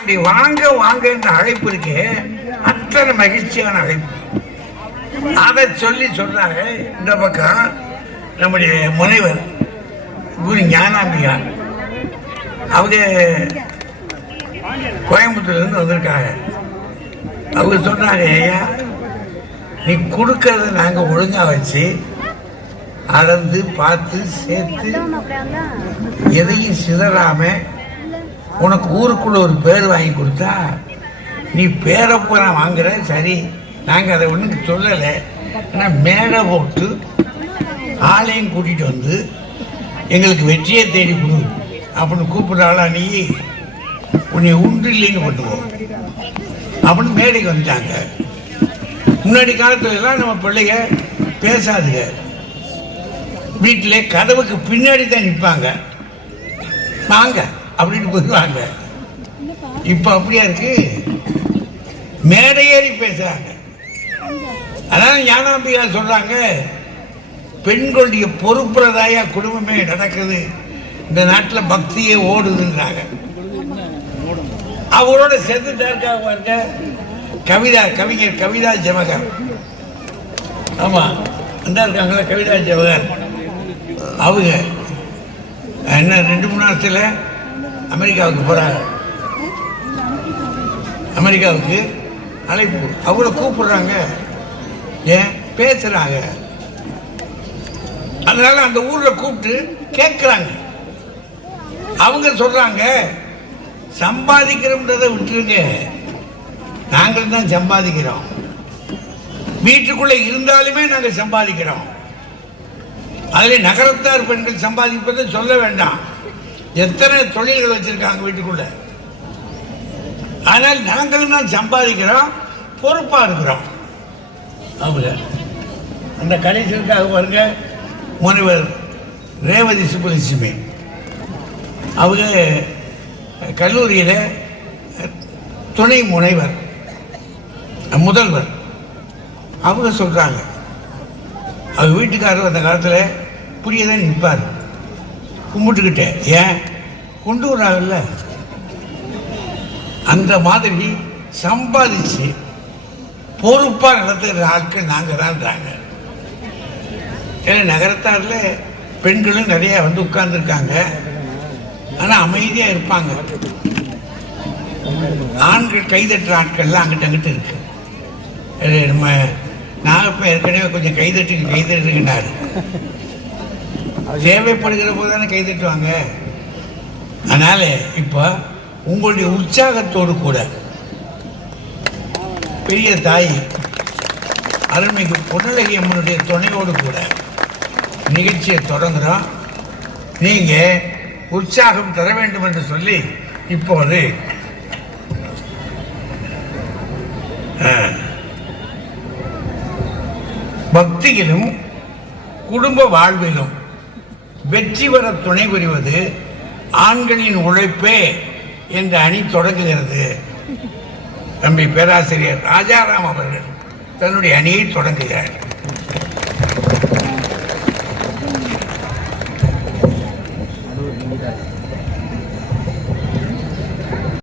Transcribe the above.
இப்படி வாங்க வாங்க என்ற அழைப்பு இருக்கே அத்தனை மகிழ்ச்சியான அழைப்பு. அதை சொல்லி சொல்றாங்க இந்த பக்கம் நம்முடைய முனைவர் குரு ஞானாம்பிகா அவங்க கோயம்புத்தூர்ல இருந்து வந்திருக்காங்க. அவங்க சொன்னாங்க ஐயா நீ கொடுக்கறத நாங்க ஒழுங்கா வச்சு அளந்து பார்த்து சேர்த்து எதையும் சிதறாம உனக்கு ஊருக்குள்ள ஒரு பேர் வாங்கி கொடுத்தா நீ பேரை பூரா வாங்குற சரி. நாங்கள் அதை ஒன்றும் சொல்லலை. ஆனால் மேடை போட்டு ஆளையும் கூட்டிகிட்டு வந்து எங்களுக்கு வெற்றியை தேடி கொடு அப்படின்னு கூப்பிட்றாளா நீ. உன்னை உண்டு இல்லைன்னு பண்ணுவோம் அப்படின்னு மேடைக்கு வந்துட்டாங்க. முன்னாடி காலத்துல எல்லாம் நம்ம பிள்ளைங்க பேசாதுங்க. வீட்டில் கதவுக்கு பின்னாடி தான் நிற்பாங்க வாங்க. அப்படின்னு போயிடுவாங்க இப்போ அப்படியா இருக்கு? மேடையேறி பேசுறாங்க. அதான் ஞானாம்பிகா சொல்றாங்க பெண்களுடைய பொறுப்புறதாயா குடும்பமே நடக்குது. இந்த நாட்டில் பக்தியே ஓடுதுன்றாங்க. அவரோட சேர்த்துட்டா இருக்கா கவிதா கவிஞர் கவிதா ஜமகர் ஆமா அந்த இருக்காங்களா? கவிதா ஜமகர் அவங்க என்ன ரெண்டு மூணு நேரத்தில் அமெரிக்காவுக்கு போகிறாங்க அமெரிக்காவுக்கு அழைப்பு. அவங்கள கூப்பிடுறாங்க. ஏன்? பேசுகிறாங்க அதனால் அந்த ஊரில் கூப்பிட்டு கேட்குறாங்க. அவங்க சொல்கிறாங்க சம்பாதிக்கிறோம்ன்றதை விட்டுருங்க. நாங்கள் தான் சம்பாதிக்கிறோம். வீட்டுக்குள்ளே இருந்தாலுமே நாங்கள் சம்பாதிக்கிறோம். அதில் நகரத்தார் பெண்கள் சம்பாதிப்பதை சொல்ல வேண்டாம். எத்தனை தொழில்கள் வச்சிருக்காங்க வீட்டுக்குள்ள? ஆனால் நாங்களும் தான் சம்பாதிக்கிறோம் பொறுப்பா இருக்கிறோம். அவங்க அந்த கடைசிற்காக வருங்க முனைவர் ரேவதி சுப்புலட்சுமி. அவங்க கல்லூரியில் துணை முனைவர் முதல்வர். அவங்க சொல்றாங்க. அவங்க வீட்டுக்காரர் அந்த காலத்தில் புரியதான் நிற்பார். கும்பிட்டுக்கிட்டேன் ஏன்? கொண்டு வராங்கல்ல. அந்த மாதிரி சம்பாதிச்சு பொறுப்பாக நடத்துகிற ஆட்கள் நாங்கள் தான்றாங்க ஏன்னா நகரத்தாரில் பெண்களும் நிறைய வந்து உட்கார்ந்துருக்காங்க. ஆனால் அமைதியாக இருப்பாங்க. ஆண்கள் கைதட்டுற ஆட்கள்லாம் அங்கிட்ட அங்கிட்ட இருக்கு. நம்ம நம்ம நாகப்ப ஏற்கனவே கொஞ்சம் கைதட்டி கைதட்டுகின்றார். தேவைப்படுகிற போது தானே கைதட்டுவாங்க அதனால இப்போ உங்களுடைய உற்சாகத்தோடு கூட பெரிய தாய் அருள்மிகு பொன்னழகி அம்மனுடைய துணையோடு கூட நிகழ்ச்சியை தொடங்குகிறோம் நீங்கள் உற்சாகம் தர வேண்டும் என்று சொல்லி இப்போது பக்தியிலும் குடும்ப வாழ்விலும் வெற்றி பெற துணை புரிவது ஆண்களின் உழைப்பே என்ற அணி தொடங்குகிறது. தம்பி பேராசிரியர் ராஜாராம் அவர்கள் தன்னுடைய அணியை தொடங்குகிறார்.